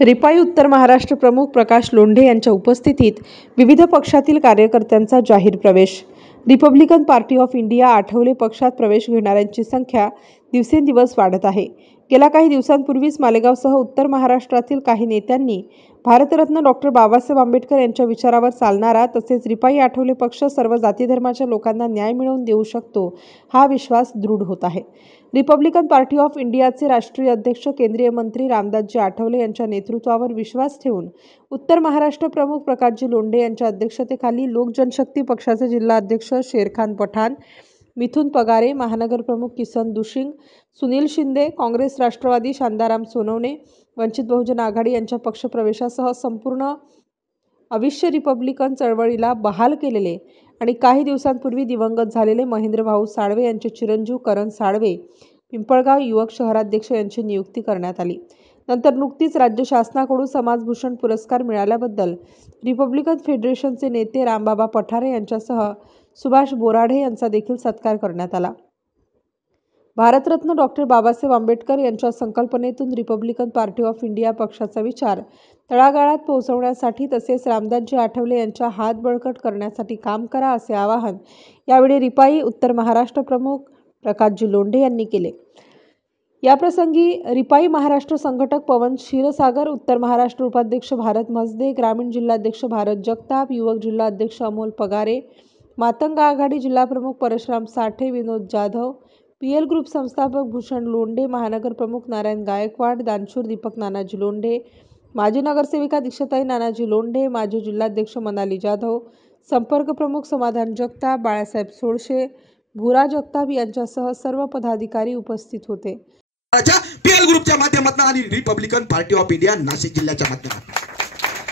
रिपाई उत्तर महाराष्ट्र प्रमुख प्रकाश लोंढे यांच्या उपस्थितीत विविध पक्षातील कार्यकर्त्यांचा जाहीर प्रवेश. Republican Party of India Athawale पक्षात प्रवेश घेणाऱ्यांची संख्या दिवसेंदिवस वाढत आहे. गेल्या काही दिवसांपूर्वीच मालेगावसह उत्तर महाराष्ट्रातील काही नेत्यांनी भारतरत्न डॉक्टर बाबासाहेब आंबेडकर यांच्या विचारावर चालणारा तसेच रिपाई आठवले पक्ष सर्व जाती धर्माच्या लोकांना न्याय मिळवून देऊ शकतो हा विश्वास दृढ होत आहे. रिपब्लिकन पार्टी ऑफ इंडियाचे राष्ट्रीय अध्यक्ष केंद्रीय मंत्री रामदासजी आठवले यांच्या नेतृत्वावर विश्वास ठेवून उत्तर महाराष्ट्र प्रमुख प्रकाशजी लोंढे यांच्या अध्यक्षतेखाली लोक जनशक्ती पक्षाचे जिल्हा अध्यक्ष शेरखान पठाण, मिथुन पगारे, महानगर प्रमुख किसन दुशिंग, सुनील शिंदे, काँग्रेस राष्ट्रवादी शांताराम सोनवणे, वंचित बहुजन आघाडी यांच्या पक्षप्रवेशासह संपूर्ण अविश्य रिपब्लिकन चळवळीला बहाल केलेले आणि काही दिवसांपूर्वी दिवंगत झालेले महेंद्र भाऊ साळवे यांचे चिरंजीव करण साळवे पिंपळगाव युवक शहराध्यक्ष यांची नियुक्ती करण्यात आली. नंतर नुकतीच राज्य शासनाकडून समाजभूषण पुरस्कार मिळाल्याबद्दल रिपब्लिकन फेडरेशनचे नेते रामबाबा पठारे यांच्यासह सुभाष बोराढे यांचा देखील सत्कार करण्यात आला. भारतरत्न डॉक्टर बाबासाहेब आंबेडकर यांच्या संकल्पनेतून रिपब्लिकन पार्टी ऑफ इंडिया पक्षाचा विचार तळागाळात पोहोचवण्यासाठी तसेच रामदासजी आठवले यांच्या हात बळकट करण्यासाठी काम करा असे आवाहन यावेळी रिपाई उत्तर महाराष्ट्र प्रमुख प्रकाशजी लोंढे यांनी केले. याप्रसंगी रिपाई महाराष्ट्र संघटक पवन क्षीरसागर, उत्तर महाराष्ट्र उपाध्यक्ष भारत मजदे, ग्रामीण जिल्हाध्यक्ष भारत जगताप, युवक जिल्हा अध्यक्ष अमोल पगारे, मातंग आघाडी जिल्हा प्रमुख परशुराम साठे, विनोद जाधव, पीएल ग्रुप संस्थापक भूषण लोंढे, महानगर प्रमुख नारायण गायकवाड, दानशूर दीपक नानाजी लोंढे, माजी नगरसेविका दीक्षाताई नानाजी लोंढे, माजी जिल्हाध्यक्ष मनाली जाधव, संपर्क प्रमुख समाधान जगताप, बाळासाहेब सोळशे, भुरा जगताप यांच्यासह सर्व पदाधिकारी उपस्थित होते. पीएल ग्रुपच्या माध्यमातून आणि Republican Party of India Nashik जिल्ह्याच्या माध्यमातून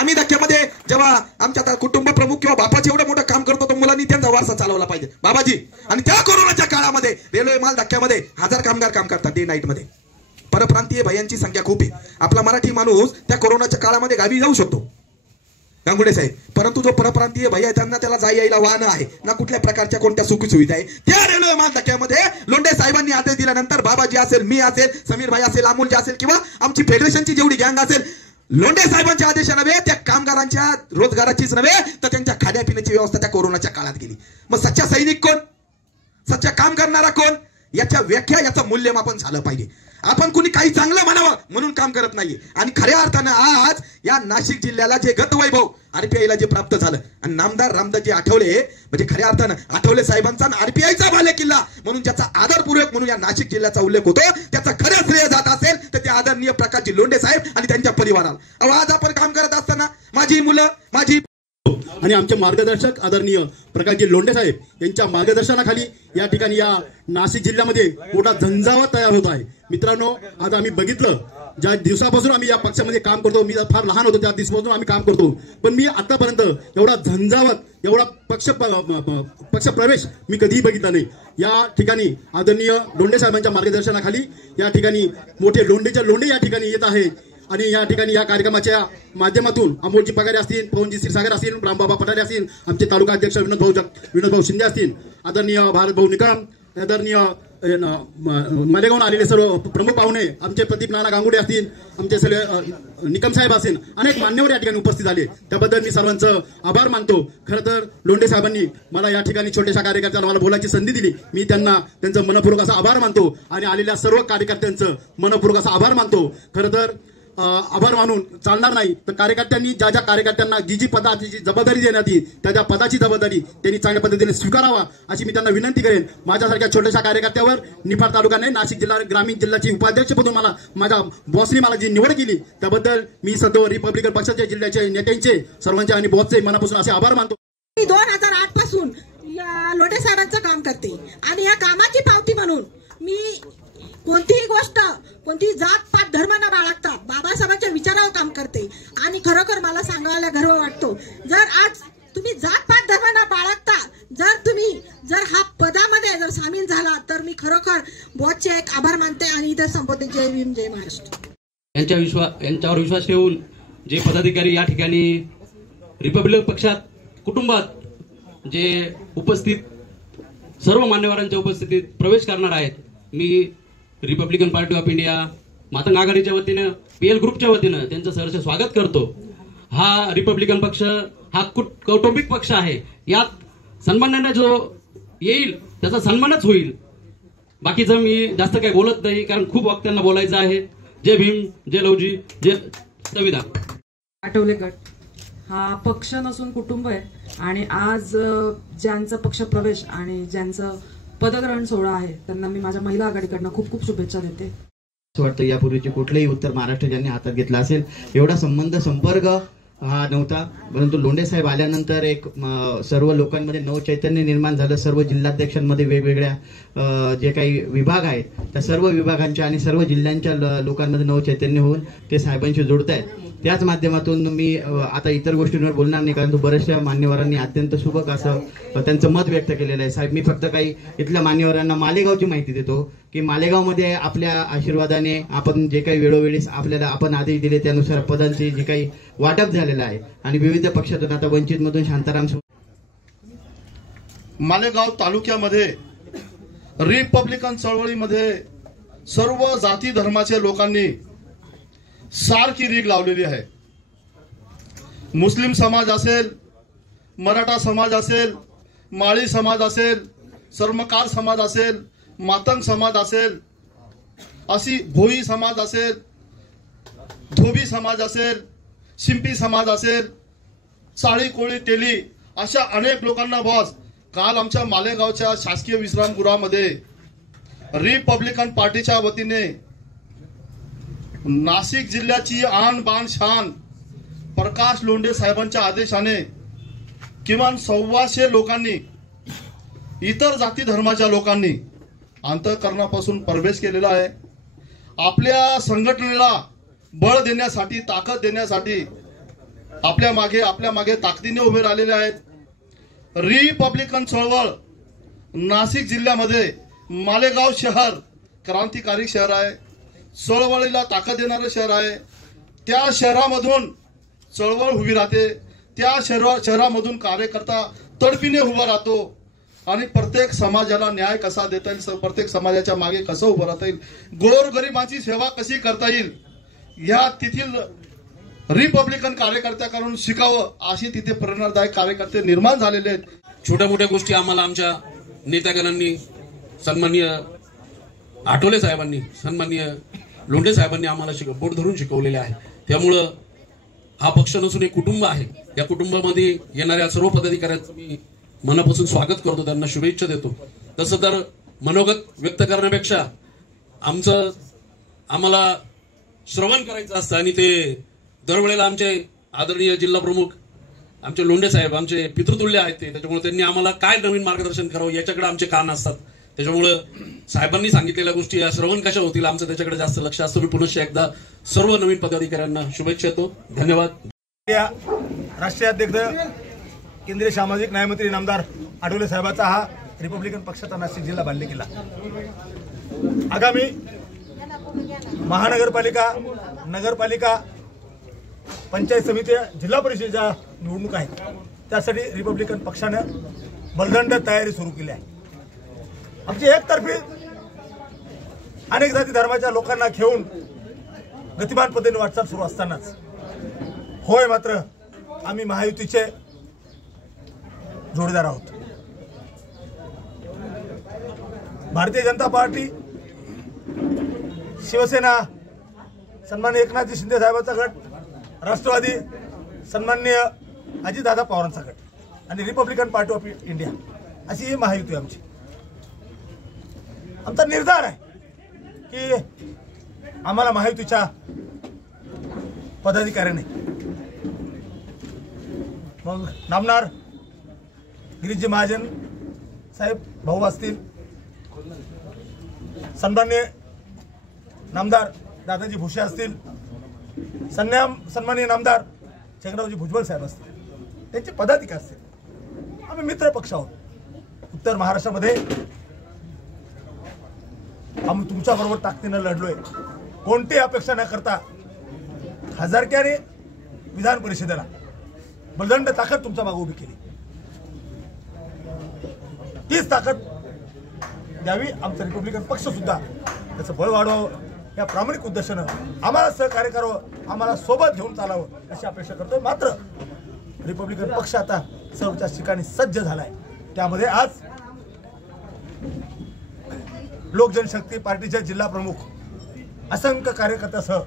आम्ही धक्क्यामध्ये जेव्हा आमच्या कुटुंब प्रमुख किंवा बापाचे एवढं मोठं काम करतो तर मुलांनी त्यांचा वारसा चालवला पाहिजे बाबाजी. आणि त्या कोरोनाच्या काळामध्ये रेल्वे माल धक्क्यामध्ये 1000 कामगार काम करतात डे नाईट मध्ये. परप्रांतीय भयांची संख्या खूप आहे. आपला मराठी माणूस त्या कोरोनाच्या काळामध्ये गावी जाऊ शकतो गांगुडे साहेब, परंतु जो परप्रांतीय भैया त्यांना त्याला जाई यायला वाहन आहे ना कुठल्या प्रकारच्या कोणत्या सुखी सुविधा आहे. त्या रेल्वे माल धक्क्यामध्ये लोंढे साहेबांनी आदेश दिल्यानंतर बाबाजी असेल, मी असेल, समीर भाई असेल, अमोलजी असेल किंवा आमची फेडरेशनची जेवढी गँग असेल, लोंढे साहेबांच्या आदेशानंवे त्या कामगारांच्या रोजगाराचीच नव्हे तर त्यांच्या खाण्यापिण्याची व्यवस्था त्या कोरोनाच्या काळात केली. मग सच्चा सैनिक कोण, सच्चा काम करणारा कोण, याच्या व्याख्या याचं मूल्यमापन झालं पाहिजे. आपण कुणी काही चांगलं म्हणावं म्हणून काम करत नाहीये. आणि खऱ्या अर्थानं आज या नाशिक जिल्ह्याला जे गतवैभव आरपीआयला जे प्राप्त झालं आणि नामदार रामदासजी आठवले म्हणजे खऱ्या अर्थानं आठवले साहेबांचा आरपीआयचा बालेकिल्ला म्हणून ज्याचा आदरपूर्वक म्हणून या नाशिक जिल्ह्याचा उल्लेख होतो त्याचा खरं श्रेय जात असेल तर ते आदरणीय प्रकाशजी लोंढे साहेब आणि त्यांच्या परिवाराला. आज आपण काम करत असताना माझी मुलं, माझी आणि आमचे मार्गदर्शक आदरणीय प्रकाशजी लोंढे साहेब यांच्या मार्गदर्शनाखाली या ठिकाणी या नाशिक जिल्ह्यामध्ये मोठा झंझावात तयार होत आहे. मित्रांनो, आज आम्ही बघितलं ज्या दिवसापासून आम्ही या पक्षामध्ये काम करतो, मी फार लहान होतो त्या दिवसापासून आम्ही काम करतो, पण मी आतापर्यंत एवढा झंझावात, एवढा पक्ष प्रवेश मी कधीही बघितला नाही. या ठिकाणी आदरणीय लोंढे साहेबांच्या मार्गदर्शनाखाली या ठिकाणी मोठे लोंढे या ठिकाणी येत आहे. आणि या ठिकाणी या कार्यक्रमाच्या माध्यमातून अमोलजी पगारे असतील, पवनजी क्षीरसागर असतील, रामबाबा पठारे असतील, आमचे तालुका अध्यक्ष विनोद भाऊ शिंदे असतील, आदरणीय भारत भाऊ निकम, आदरणीय मालेगावून आलेले सर्व प्रमुख पाहुणे, आमचे प्रदीप नाना गांगुडे असतील, आमचे सर्व निकम साहेब असतील, अनेक मान्यवर या ठिकाणी उपस्थित झाले. त्याबद्दल मी सर्वांचं आभार मानतो. खरं तर लोंढे साहेबांनी मला या ठिकाणी छोट्याशा कार्यकर्त्यांना मला बोलायची संधी दिली. मी त्यांचं मनपूर्वक असा आभार मानतो आणि आलेल्या सर्व कार्यकर्त्यांचं मनपूर्वक असा आभार मानतो. खरं तर आभार मानून चालणार नाही तर कार्यकर्त्यांनी ज्या कार्यकर्त्यांना जी पदाची जबाबदारी देण्यात येईल त्या पदाची जबाबदारी त्यांनी चांगल्या पद्धतीने स्वीकारावा अशी मी त्यांना विनंती करेन. माझ्यासारख्या छोट्याशा कार्यकर्त्यावर निफाड तालुक्याने नाशिक जिल्हा ग्रामीण जिल्ह्याची उपाध्यक्षपदून माझ्या बॉसने मला जी निवड केली त्याबद्दल मी सर्व रिपब्लिकन पक्षाच्या जिल्ह्याचे नेत्यांचे सर्वांचे आणि बॉसचे मनापासून असे आभार मानतो. 2008 पासून लोंढे साहेबांचं काम करते आणि या कामाची पावती म्हणून मी कोणतीही गोष्ट, कोणती जात पात धर्म न बाळगता बाबासाहेबांच्या विचारावर काम करते. आणि खरोखर मला सांगायला गर्व वाटतो, जर आज तुम्ही जात पात धर्म न बाळगता जर हा पदामध्ये जर सामील झाला तर मी खरोखर बॉसचे एक आभार मानते आणि इथे संबोधित. जय भीम, जय महाराष्ट्र. यांच्यावर विश्वास ठेवून जे पदाधिकारी या ठिकाणी रिपब्लिक पक्षात कुटुंबात जे उपस्थित सर्व मान्यवरांच्या उपस्थितीत प्रवेश करणार आहेत, मी Republican Party of India Matang आघाडीच्या वतीनं PL ग्रुपच्या वतीनं त्यांचं सहर्ष स्वागत करतो. हा रिपब्लिकन पक्ष हा कौटुंबिक पक्ष आहे. यात सन्मानाने जो येईल त्याचा सन्मानच होईल. बाकीचं मी जास्त काही बोलत नाही, कारण खूप वक्त्यांना बोलायचं आहे. जय भीम, जय लवजी, जय संविधान. आठवले गट हा पक्ष नसून कुटुंब आहे आणि आज ज्यांचा पक्ष प्रवेश आणि ज्यांचं पदग्रहण सोहळा आहे त्यांना मी माझ्या महिला आघाडीकडनं खूप खूप शुभेच्छा देते. असं वाटतं यापूर्वीचे कुठलेही उत्तर महाराष्ट्र ज्यांनी हातात घेतला असेल एवढा संपर्क हा नव्हता. परंतु लोंढे साहेब आल्यानंतर एक सर्व लोकांमध्ये नवचैतन्य निर्माण झालं. सर्व जिल्हाध्यक्षांमध्ये वेगवेगळ्या जे काही विभाग आहेत त्या सर्व विभागांच्या आणि सर्व जिल्ह्यांच्या लोकांमध्ये नवचैतन्य होऊन ते साहेबांशी जोडत आहेत. त्याच माध्यमातून मी आता इतर गोष्टींवर बोलणार नाही, कारण बऱ्याचशा मान्यवरांनी अत्यंत सुबक असं त्यांचं मत व्यक्त केलेलं आहे. साहेब, मी फक्त काही इथल्या मान्यवरांना मालेगावची माहिती देतो की मालेगावमध्ये आपल्या आशीर्वादाने आपण जे काही वेळोवेळी आपल्याला आपण आदेश दिले त्यानुसार पदांचे जे काही वाटप झालेलं आहे आणि विविध पक्षातून आता वंचितमधून शांताराम मालेगाव तालुक्यामध्ये रिपब्लिकन चळवळीमध्ये सर्व जाती धर्माच्या लोकांनी सारखी रीग लावलेली आहे. मुस्लिम समाज असेल, मराठा समाज असेल, माळी समाज असेल, सर्मकार समाज असेल, मातंग समाज असेल, अशी भोई समाज असेल, धोबी समाज असेल, शिंपी समाज असेल, साळी कोळी तेली अशा अनेक लोकांना बॉस काल आमच्या मालेगावच्या शासकीय विश्रामगृहामध्ये रिपब्लिकन पार्टीच्या वतीने नाशिक जिल्ह्याची आन बान शान प्रकाश लोंढे साहेबांच्या आदेशाने किमान 125 लोकांनी, इतर जाती धर्माच्या लोकांनी अंतःकरणापासून प्रवेश केलेला आहे. आपल्या संघटनेला बळ देण्यासाठी, ताकद देण्यासाठी आपल्या मागे ताकदीने उभे राहिलेले आहेत. रिपब्लिकन चळवळ नाशिक जिल्ह्यामध्ये मालेगाव शहर क्रांतिकारी शहर आहे, चळवळीला ताकद देणारं शहर आहे. त्या शहरामधून चळवळ उभी राहते, त्या शहरामधून कार्यकर्ता तडफीने उभा राहतो आणि प्रत्येक समाजाला न्याय कसा देता येईल, प्रत्येक समाजाच्या मागे कसं उभं राहता येईल, गोरगरिबांची सेवा कशी करता येईल, या तेथील रिपब्लिकन कार्यकर्त्याकडून शिकावं अशी तिथे प्रेरणादायक कार्यकर्ते निर्माण झालेले आहेत. छोट्या मोठ्या गोष्टी आम्हाला आमच्या नेत्यागणांनी, सन्माननीय आठवले साहेबांनी, सन्माननीय लोंढे साहेबांनी आम्हाला बोट धरून शिकवलेले आहे. त्यामुळं हा पक्ष नसून एक कुटुंब आहे. या कुटुंबामध्ये येणाऱ्या सर्व पदाधिकाऱ्यांचं मी मनापासून स्वागत करतो, त्यांना शुभेच्छा देतो. तसं तर मनोगत व्यक्त करण्यापेक्षा आम्हाला श्रवण करायचं असतं आणि ते दरवेळेला आमचे आदरणीय जिल्हा प्रमुख आमचे लोंढे साहेब आमचे पितृतुल्य आहेत ते, त्याच्यामुळे त्यांनी आम्हाला काय नवीन मार्गदर्शन करावं याच्याकडे आमचे कान असतात. त्याच्यामुळं साहेबांनी सांगितलेल्या गोष्टी या श्रवण कशा होतील आमचं त्याच्याकडे जास्त लक्ष असतं. मी पुनश्च एकदा सर्व नवीन पदाधिकाऱ्यांना शुभेच्छा देतो. धन्यवाद. राष्ट्रीय अध्यक्ष केंद्रीय सामाजिक न्यायमंत्री नामदार आठवले साहेबांचा हा रिपब्लिकन पक्षाचा नाशिक जिल्हा बांधले केला. आगामी महानगरपालिका, नगरपालिका, पंचायत समिती, जिल्हा परिषदेच्या निवडणूक आहेत. त्यासाठी रिपब्लिकन पक्षानं बलदंड तयारी सुरू केली आहे. आमची एकतर्फी अनेक जाती धर्माच्या लोकांना घेऊन गतिमान पद्धतीने वाटचाल सुरू असतानाच होय मात्र आम्ही महायुतीचे जोडीदार आहोत. भारतीय जनता पार्टी, शिवसेना सन्माननीय एकनाथजी शिंदे साहेबांचा गट, राष्ट्रवादी सन्माननीय अजितदादा पवारांचा गट आणि रिपब्लिकन पार्टी ऑफ इंडिया अशी ही महायुती आमची. आमचा निर्धार आहे की आम्हाला महायुतीच्या पदाधिकाऱ्याने मग नामदार गिरीजी महाजन साहेब भाऊ असतील, सन्माननीय नामदार दादाजी भुसे असतील, सन्माननीय नामदार शेखरावजी भुजबळ साहेब असतील, त्यांचे पदाधिकारी असतील. आम्ही मित्र पक्ष आहोत. उत्तर महाराष्ट्रामध्ये आम्ही तुमच्याबरोबर ताकदीनं लढलोय. कोणती अपेक्षा न करता हजारक्याने विधान परिषदेला बलदंड ताकद तुमच्या मागे उभी केली. तीच ताकद द्यावी आमचा रिपब्लिकन पक्ष सुद्धा त्याचं बळ वाढवावं या प्रामाणिक उद्देशानं आम्हाला सहकार्य करावं, आम्हाला सोबत घेऊन चालावं अशी अपेक्षा करतो. मात्र रिपब्लिकन पक्ष आता सर्वच्या ठिकाणी सज्ज झालाय. त्यामध्ये आज लोक जनशक्ती पार्टीचे जिल्हा प्रमुख असंख्य कार्यकर्त्यासह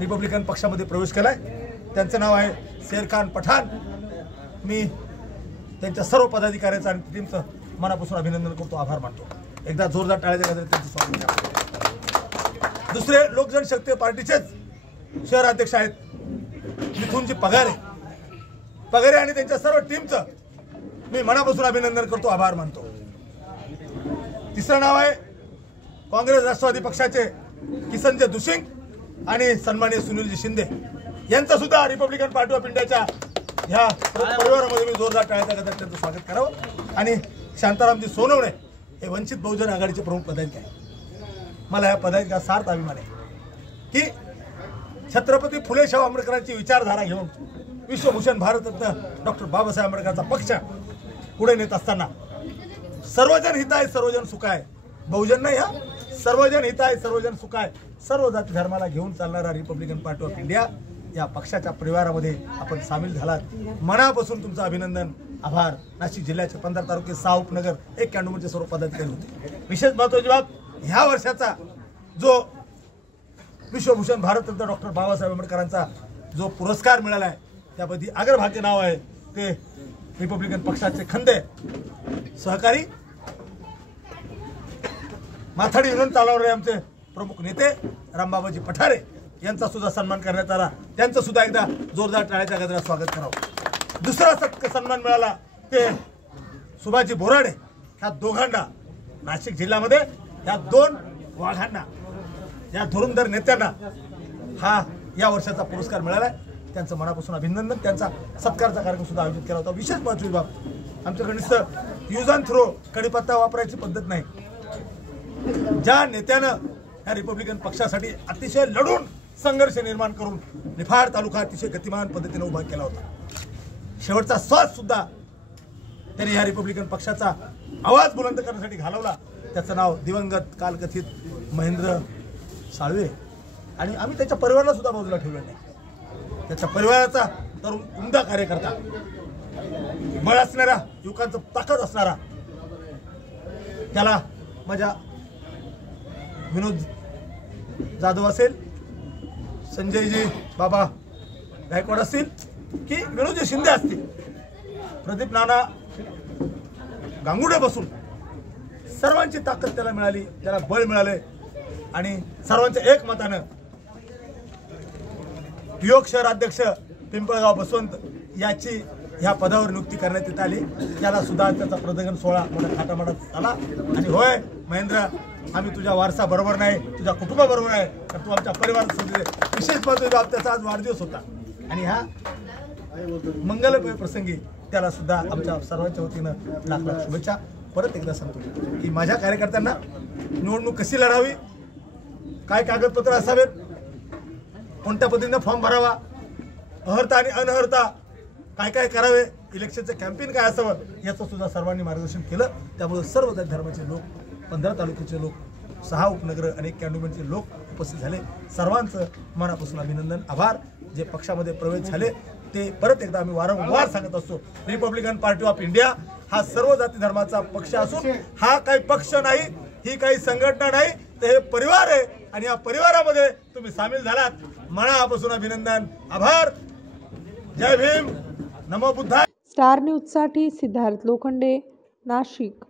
रिपब्लिकन पक्षामध्ये प्रवेश केलाय. त्यांचं नाव आहे शेरखान पठाण. मी त्यांच्या सर्व पदाधिकाऱ्यांचं आणि टीमचं मनापासून अभिनंदन करतो, आभार मानतो. एकदा जोरदार टाळ्याच्या गजरात त्यांचं स्वागत करा. दुसरे लोक जनशक्ती पार्टीचेच शहराध्यक्ष आहेत मिथुनजी पगारे आणि त्यांच्या सर्व टीमचं मी मनापासून अभिनंदन करतो, आभार मानतो. तिसरं नाव आहे काँग्रेस राष्ट्रवादी पक्षाचे किसनजी दुसिंग आणि सन्माननीय सुनीलजी शिंदे यांचं सुद्धा रिपब्लिकन पार्टी ऑफ इंडियाच्या ह्या परिवारामध्ये मी जोरदार टाळ्याच्या गजरात त्यांचं स्वागत करावं. आणि शांतारामजी सोनवणे हे वंचित बहुजन आघाडीचे प्रमुख पदाधिकारी आहेत. मला या पदाधिकाऱ्याचा सार्थ अभिमान आहे की छत्रपती फुले शाहू आंबेडकरांची विचारधारा घेऊन विश्वभूषण भारतरत्न डॉक्टर बाबासाहेब आंबेडकरांचा पक्ष पुढे नेत असताना सर्वजन हिताय सर्वजन सुखाय, बहुजन नाही हा, सर्वजन हिताय सर्वजन सुखाय, सर्व जाती धर्माला घेऊन चालणारा रिपब्लिकन पार्टी ऑफ इंडिया या पक्षाच्या परिवारामध्ये आपण सामील झालात. मनापासून तुमचं अभिनंदन, आभार. नाशिक जिल्ह्याचे 15 तालुके, 6 उपनगर, 1 कॅन्टोन्मेंटचे सर्व पदाधिकारी होते. विशेष महत्त्वाची बाब, ह्या वर्षाचा जो विश्वभूषण भारतरत्न डॉक्टर बाबासाहेब आंबेडकरांचा जो पुरस्कार मिळाला आहे त्यापैकी अग्रभागी नाव आहे ते रिपब्लिकन पक्षाचे खंदे सहकारी माथाडी विनोद चालवणारे आमचे प्रमुख नेते रामबाबाजी पठारे यांचा सुद्धा सन्मान करण्यात आला. त्यांचं सुद्धा एकदा जोरदार टाळ्याच्या गजरात स्वागत करावं. दुसरा सन्मान मिळाला ते सुभाषजी बोराडे. ह्या दोघांना नाशिक जिल्ह्यामध्ये ह्या 2 वाघांना, या धुरंधर नेत्यांना हा या वर्षाचा पुरस्कार मिळाला. त्यांचं मनापासून अभिनंदन. त्यांचा सत्कारचा कार्यक्रम सुद्धा आयोजित केला होता. विशेष महत्त्वाची बाब, आमच्याकडे नुसतं यूज अँड थ्रो कडीपत्ता वापरायची पद्धत नाही. ज्या नेत्यानं या रिपब्लिकन पक्षासाठी अतिशय लढून संघर्ष निर्माण करून निफाड तालुका अतिशय गतिमान पद्धतीने उभा केला होता, शेवटचा श्वास सुद्धा त्यांनी या रिपब्लिकन पक्षाचा आवाज बुलंद करण्यासाठी घालवला, त्याचं नाव दिवंगत कालकथित महेंद्र साळवे. आणि आम्ही त्याच्या परिवाराला सुद्धा बाजूला ठेवलं नाही. त्याच्या परिवाराचा तरुण उमदा कार्यकर्ता, बळ असणारा, युवकांचं ताकद असणारा, त्याला माझ्या विनोद जाधव असेल, संजयजी बाबा गायकवाड असतील की विनोदजी शिंदे असतील, प्रदीप नाना गांगुडे बसून सर्वांची ताकद त्याला मिळाली, त्याला बळ मिळाले. आणि सर्वांच्या एकमतानं योग शहर अध्यक्ष पिंपळगाव बसवंत याची ह्या पदावर नियुक्ती करण्यात येत आली. त्याला सुद्धा त्याचा प्रदर्शन सोहळा मोठ्या थाटामाटात झाला. आणि होय महेंद्र, आम्ही तुझ्या वारसा बरोबर नाही, तुझ्या कुटुंबाबरोबर आहे, तर तू आमच्या परिवारात समजले. विशेष महत्त्वाची बाब, त्याचा आज वाढदिवस होता आणि ह्या मंगलमय प्रसंगी त्याला सुद्धा आमच्या सर्वांच्या वतीनं लाख लाख शुभेच्छा. परत एकदा सांगतो की माझ्या कार्यकर्त्यांना निवडणूक कशी लढावी, काय कागदपत्र असावेत, कोणत्या पद्धतीनं फॉर्म भरावा, अहर्ता आणि अनहर्ता काय काय करावे, इलेक्शनचं कॅम्पेन काय असावं, याचं सुद्धा सर्वांनी मार्गदर्शन केलं. त्यामुळे सर्व जाती धर्माचे लोक, 15 तालुक्याचे लोक, 6 उपनगर आणि 1 कॅन्टोन्मेंटचे लोक उपस्थित झाले. सर्वांचं मनापासून अभिनंदन, आभार. जे पक्षामध्ये प्रवेश झाले ते परत एकदा आम्ही वारंवार सांगत असतो, रिपब्लिकन पार्टी ऑफ इंडिया हा सर्व जाती धर्माचा पक्ष असून हा काही पक्ष नाही, ही काही संघटना नाही, तर हे परिवार आहे. आणि या परिवारामध्ये तुम्ही सामील झालात, मनापासून अभिनंदन, आभार. जय भीम, नमो बुद्धाय. स्टार न्यूजसाठी सिद्धार्थ लोखंडे, नाशिक.